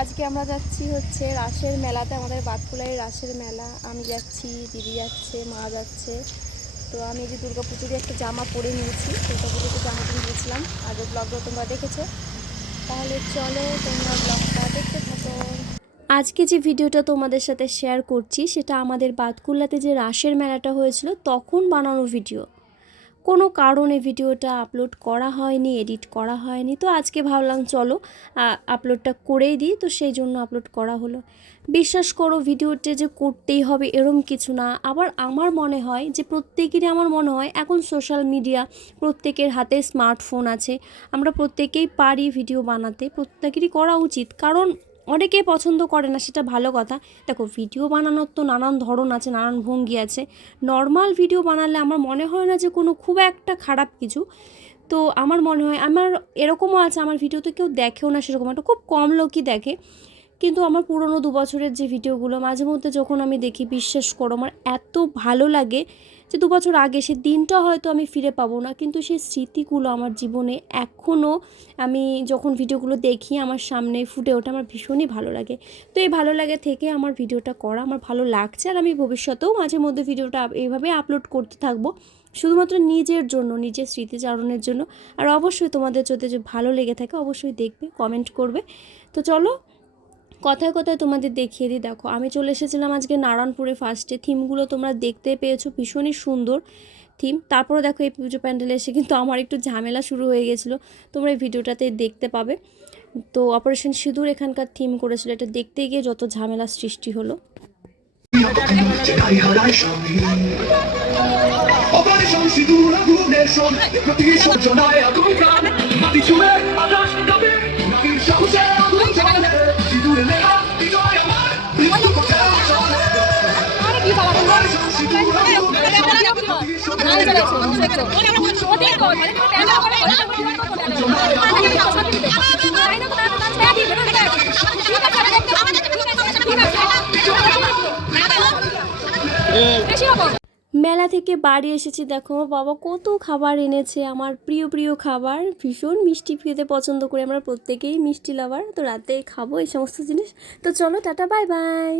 আজকে আমরা যাচ্ছি হচ্ছে রাসের মেলাতে, আমাদের বাতকুলায় রাসের মেলা। আমি যাচ্ছি, দিদি যাচ্ছে, মা যাচ্ছে। তো আমি এই যে দুর্গাপুজোর একটা জামা পরে নিয়েছি, দুর্গাপুজোতে জামা কিনে দিয়েছিলাম, আগের ব্লগটা তোমরা দেখেছো। তাহলে চলো তোমরা ব্লগটা দেখতে থাকো। আজকে যে ভিডিওটা তোমাদের সাথে শেয়ার করছি সেটা আমাদের বাতকুল্লাতে যে রাসের মেলাটা হয়েছিল তখন বানানো ভিডিও। কোনো কারণে ভিডিওটা আপলোড করা হয়নি, এডিট করা হয়নি, তো আজকে ভাবলাম চলো আপলোডটা করেই দিই, তো সেই জন্য আপলোড করা হলো। বিশ্বাস করো ভিডিওটা যে করতেই হবে এরম কিছু না। আবার আমার মনে হয় যে প্রত্যেকেরই, আমার মনে হয় এখন সোশ্যাল মিডিয়া, প্রত্যেকের হাতে স্মার্টফোন আছে, আমরা প্রত্যেকেই পারি ভিডিও বানাতে, প্রত্যেকেরই করা উচিত। কারণ অনেকেই পছন্দ করে না, সেটা ভালো কথা। দেখো ভিডিও বানানোর তো নানান ধরন আছে, নানান ভঙ্গি আছে। নর্মাল ভিডিও বানালে আমার মনে হয় না যে কোনো খুব একটা খারাপ কিছু। তো আমার মনে হয়, আমার এরকমও আছে আমার ভিডিওতে কেউ দেখেও না সেরকম একটা, খুব কম লোকই দেখে। কিন্তু আমার পুরনো 2 বছরের যে ভিডিওগুলো মাঝে মধ্যে যখন আমি দেখি, বিশ্বাস করো আমার এত ভালো লাগে যে 2 বছর আগে সে দিনটা হয়তো আমি ফিরে পাবো না, কিন্তু সেই স্মৃতিগুলো আমার জীবনে এখনও, আমি যখন ভিডিওগুলো দেখি আমার সামনে ফুটে ওঠে, আমার ভীষণই ভালো লাগে। তো এই ভালো লাগে থেকে আমার ভিডিওটা করা, আমার ভালো লাগছে। আর আমি ভবিষ্যতেও মাঝে মধ্যে ভিডিওটা এইভাবে আপলোড করতে থাকবো, শুধুমাত্র নিজের জন্য, নিজের স্মৃতিচারণের জন্য। আর অবশ্যই তোমাদের যদি ভালো লেগে থাকে অবশ্যই দেখবে, কমেন্ট করবে। তো চলো কথায় কথায় তোমাদের দেখিয়ে দিই। দেখো আমি চলে এসেছিলাম আজকে নারায়ণপুরে। ফার্স্টে থিমগুলো তোমরা দেখতে পেয়েছো, ভীষণই সুন্দর থিম। তারপরে দেখো এই পুজো প্যান্ডেলে এসে কিন্তু আমার একটু ঝামেলা শুরু হয়ে গেছিলো, তোমরা এই ভিডিওটাতে দেখতে পাবে। তো অপারেশন সিঁদুর এখানকার থিম করেছিল, এটা দেখতে গিয়ে যত ঝামেলার সৃষ্টি হলো। মেলা থেকে বাড়ি এসেছি, দেখো বাবা কত খাবার এনেছে, আমার প্রিয় প্রিয় খাবার। ভীষণ মিষ্টি খেতে পছন্দ করি, আমরা প্রত্যেকেই মিষ্টি লাভার। তো রাতে খাবো এই সমস্ত জিনিস। তো চলো টাটা, বাই বাই।